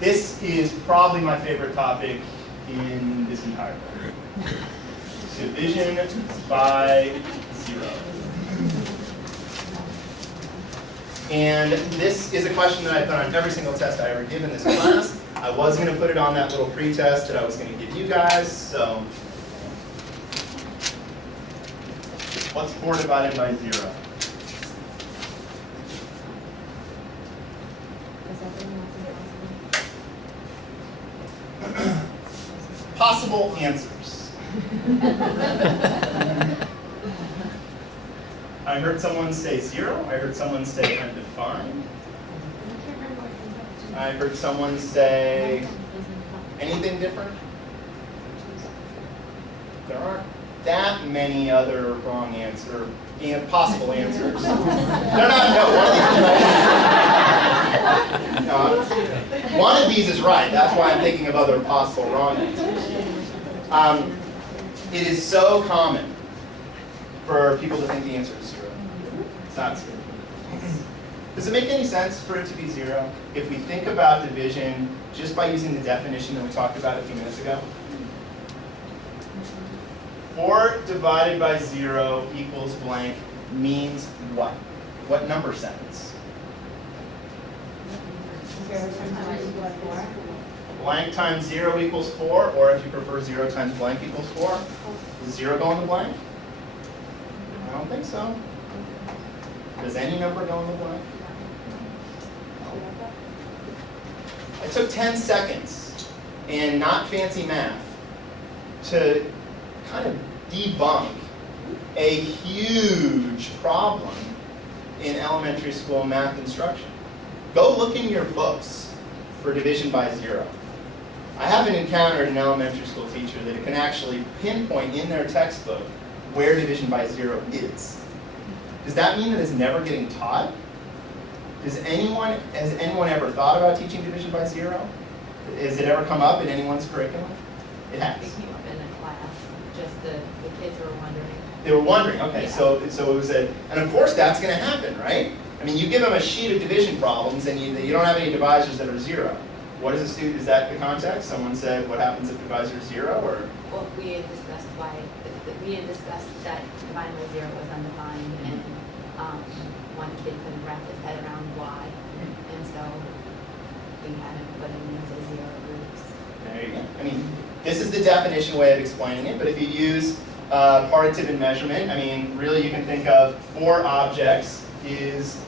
This is probably my favorite topic in this entire book. Division by zero. And this is a question that I put on every single test I ever give in this class. I was going to put it on that little pre-test that I was going to give you guys. So, what's 4 divided by 0? Possible answers. I heard someone say 0. I heard someone say undefined. I heard someone say anything different. There aren't that many other wrong answer, possible answers. They're not. No, one of these is right. That's why I'm thinking of other possible wrong answers. It is so common for people to think the answer is 0. It's not 0. Does it make any sense for it to be 0 if we think about division just by using the definition that we talked about a few minutes ago? 4 divided by 0 equals blank means what? What number sentence? 0 times 4. Blank times 0 equals 4, or if you prefer 0 times blank equals 4. Does 0 go in the blank? I don't think so. Does any number go in the blank? It took 10 seconds in not fancy math to kind of debunk a huge problem in elementary school math instruction. Go look in your books for division by 0. I haven't encountered an elementary school teacher that can actually pinpoint in their textbook where division by 0 is. Does that mean that it's never getting taught? Has anyone ever thought about teaching division by 0? Has it ever come up in anyone's curriculum? It has. It came up in a class. Just the kids were wondering. They were wondering. Okay, Yeah. so it was and of course that's going to happen, right? I mean, you give them a sheet of division problems and you don't have any divisors that are 0. What is the student? Is that the context? Someone said, what happens if divisor is 0, or? Well, we had discussed that dividing by 0 was undefined, and one kid couldn't wrap his head around why, and so we had him put him into 0 groups. There you go. I mean, this is the definition way of explaining it, but if you use partitive and measurement, I mean, really you can think of 4 objects is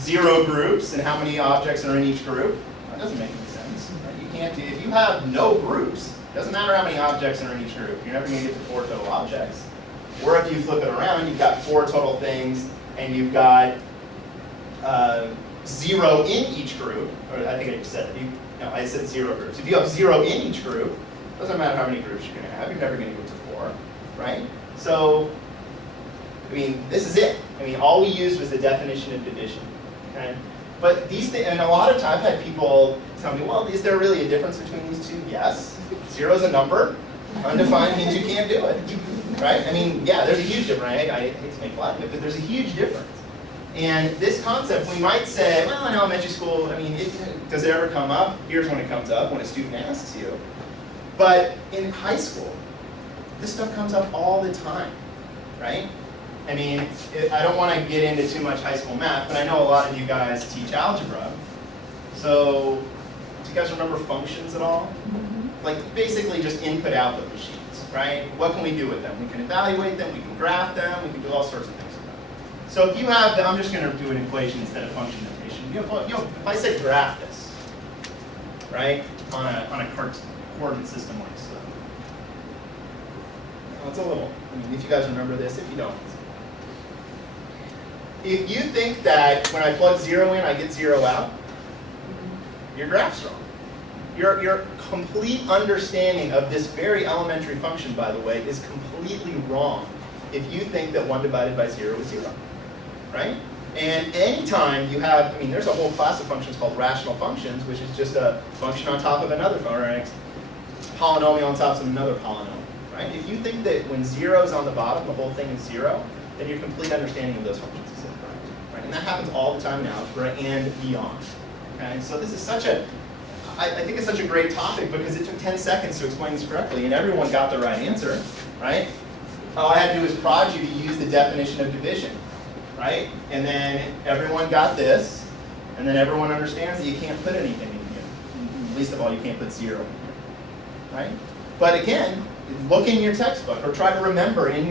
0 groups, and how many objects are in each group? That doesn't make any sense. Right? You can't do, if you have no groups, it doesn't matter how many objects are in each group. You're never going to get to 4 total objects. Or if you flip it around, you've got 4 total things, and you've got 0 in each group. Or I think I just said it. No, I said 0 groups. If you have 0 in each group, it doesn't matter how many groups you're going to have. You're never going to get to 4, right? So, I mean, this is it. I mean, all we used was the definition of division. Okay? But these things, and a lot of times I've had people tell me, well, is there really a difference between these two? Yes. 0 is a number. Undefined means you can't do it. Right? I mean, yeah, there's a huge difference. I hate to make light of it, but there's a huge difference. And this concept, we might say, well, in elementary school, I mean, does it ever come up? Here's when it comes up, when a student asks you. But in high school, this stuff comes up all the time, right? I mean, I don't want to get into too much high school math, but I know a lot of you guys teach algebra. So, do you guys remember functions at all? Like, basically just input-output machines, right? What can we do with them? We can evaluate them, we can graph them, we can do all sorts of things with them. So if you have, I'm just going to do an equation instead of function notation. If I say graph this, right, on a coordinate system like so. Well, it's a little, I mean, if you guys remember this, if you don't. If you think that when I plug 0 in, I get 0 out, your graph's wrong. Your complete understanding of this very elementary function, by the way, is completely wrong if you think that 1 divided by 0 is 0, right? And anytime you have, I mean, there's a whole class of functions called rational functions, which is just a function on top of another function, or a polynomial on top of another polynomial, right? If you think that when 0 is on the bottom, the whole thing is 0, then your complete understanding of those functions is incorrect, right? And that happens all the time now, and beyond. Okay, so this is such a I think it's such a great topic because it took 10 seconds to explain this correctly, and everyone got the right answer, right? All I had to do was prod you to use the definition of division, right? And then everyone got this, and then everyone understands that you can't put anything in here. Least of all, you can't put 0 in here, right? But again, look in your textbook or try to remember in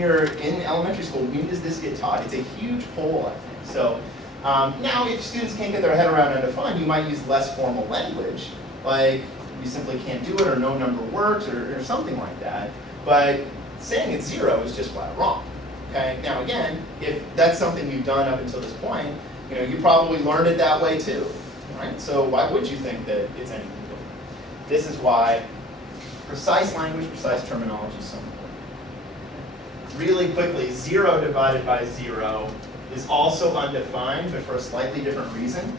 elementary school, when does this get taught? It's a huge hole, I think. So now if students can't get their head around undefined, you might use less formal language, like you simply can't do it or no number works or something like that. But saying it's 0 is just flat wrong. Okay? Now again, if that's something you've done up until this point, you probably learned it that way too, right? So why would you think that it's anything different? This is why precise language, precise terminology is so important. Really quickly, 0 divided by 0 is also undefined, but for a slightly different reason.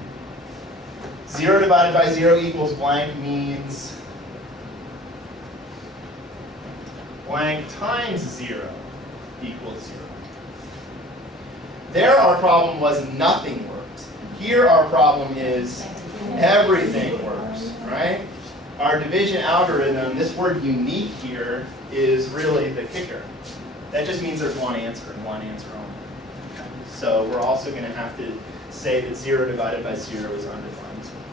0 divided by 0 equals blank means blank times 0 equals 0. There our problem was nothing worked. Here our problem is everything works, right? Our division algorithm, this word unique here is really the kicker. That just means there's one answer and one answer only. Okay? So we're also going to have to say that 0 divided by 0 is undefined as well.